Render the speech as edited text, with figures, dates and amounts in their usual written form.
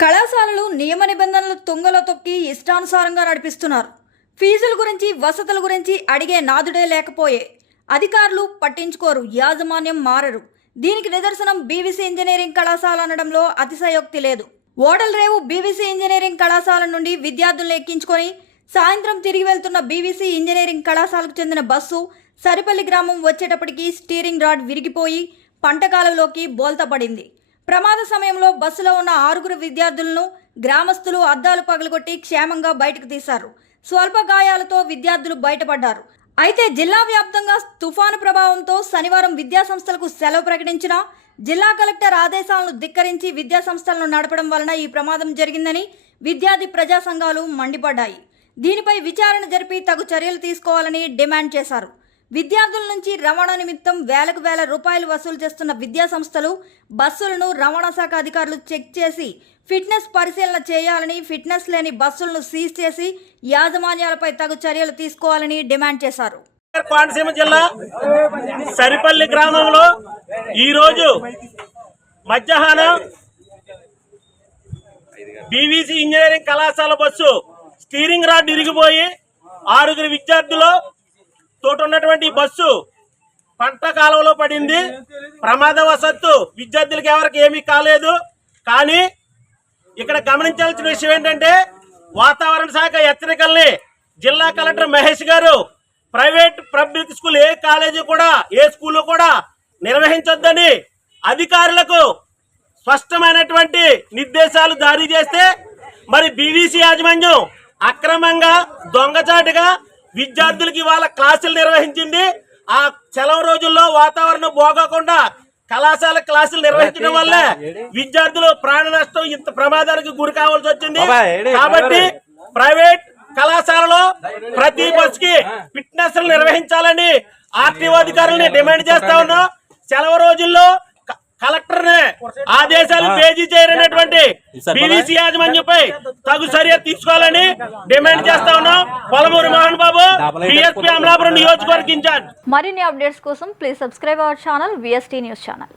కళాశాలలు నియమ నిబంధనలు తుంగలో తొక్కి ఇష్టానుసారంగా నడిపిస్తున్నారు. ఫీజుల గురించి వసతుల గురించి అడిగే నాదుడే లేకపోయే అధికారులు పట్టించుకోరు, యాజమాన్యం మారరు. దీనికి నిదర్శనం బీవీసీ ఇంజనీరింగ్ కళాశాల అనడంలో అతిశయోక్తి లేదు. ఓడలరేవు బీవీసీ ఇంజనీరింగ్ కళాశాల నుండి విద్యార్థులను ఎక్కించుకొని సాయంత్రం తిరిగి వెళ్తున్న బీవీసీ ఇంజనీరింగ్ కళాశాలకు చెందిన బస్సు సరిపల్లి గ్రామం వచ్చేటప్పటికి స్టీరింగ్ రాడ్ విరిగిపోయి పంటకాలంలోకి బోల్తపడింది. ప్రమాద సమయంలో బస్సులో ఉన్న 6 విద్యార్థులను గ్రామస్తులు అద్దాలు పగలగొట్టి క్షేమంగా బయటకు తీశారు. స్వల్ప గాయాలతో విద్యార్థులు బయటపడ్డారు. అయితే జిల్లా వ్యాప్తంగా తుఫాను ప్రభావంతో శనివారం విద్యాసంస్థలకు సెలవు ప్రకటించిన జిల్లా కలెక్టర్ ఆదేశాలను ధిక్కరించి విద్యాసంస్థలను నడపడం వలన ఈ ప్రమాదం జరిగిందని విద్యార్థి ప్రజా సంఘాలు మండిపడ్డాయి. దీనిపై విచారణ జరిపి తగు చర్యలు తీసుకోవాలని డిమాండ్ చేశారు. విద్యార్థుల నుంచి రవాణా నిమిత్తం వేలకు వేల రూపాయలు వసూలు చేస్తున్న విద్యాసంస్థలు బస్సులను రవాణా శాఖ అధికారులు చెక్ చేసి ఫిట్నెస్ పరిశీలన చేయాలని, ఫిట్నెస్ లేని బస్సులను సీజ్ చేసి యాజమాన్యాలపై తగు చర్యలు తీసుకోవాలని డిమాండ్ చేశారు. కోనసీమ జిల్లా సరిపల్లి గ్రామంలో ఈరోజు మధ్యాహ్నం బీవీసీ ఇంజనీరింగ్ కళాశాల బస్సు స్టీరింగ్ రాడ్ ఇరిగిపోయి 6 విద్యార్థులు తోటి ఉన్నటువంటి బస్సు పంట కాలువలో పడింది. ప్రమాదవశత్తు విద్యార్థులకు ఎవరికి ఏమీ కాలేదు. కానీ ఇక్కడ గమనించాల్సిన విషయం ఏంటంటే, వాతావరణ శాఖ హెచ్చరికల్ని జిల్లా కలెక్టర్ మహేష్ గారు ప్రైవేట్ పబ్లిక్ స్కూల్ ఏ కాలేజీ కూడా ఏ స్కూల్ కూడా నిర్వహించొద్దని అధికారులకు స్పష్టమైనటువంటి నిర్దేశాలు జారీ చేస్తే, మరి బీవీసీ యాజమాన్యం అక్రమంగా దొంగచాటుగా విద్యార్థులకి ఇవాళ క్లాసులు నిర్వహించింది. ఆ సెలవు రోజుల్లో వాతావరణం బాగోకుండా కళాశాల క్లాసులు నిర్వహించడం వల్ల విద్యార్థులు ప్రాణ నష్టం, ఇంత ప్రమాదానికి గురి కావాల్సి వచ్చింది. కాబట్టి ప్రైవేట్ కళాశాలలో ప్రతి బస్సుకి ఫిట్నెస్ నిర్వహించాలని ఆర్టీఓ అధికారులని డిమాండ్ చేస్తా ఉన్నాం. సెలవు రోజుల్లో కలెక్టర్ ఆదేశాలు పేజీ చేయనటువంటి బీవీసీ యాజమాన్యంపై తగు చర్య తీసుకోవాలని డిమాండ్ చేస్తా ఉన్నాం. పొలమూరు మోహన్ బాబు, బీఎస్పీ అమలాపురం నియోజకవర్గ ఇన్ఛార్జ్. మరిన్ని అప్డేట్స్ కోసం please subscribe our channel VST news channel.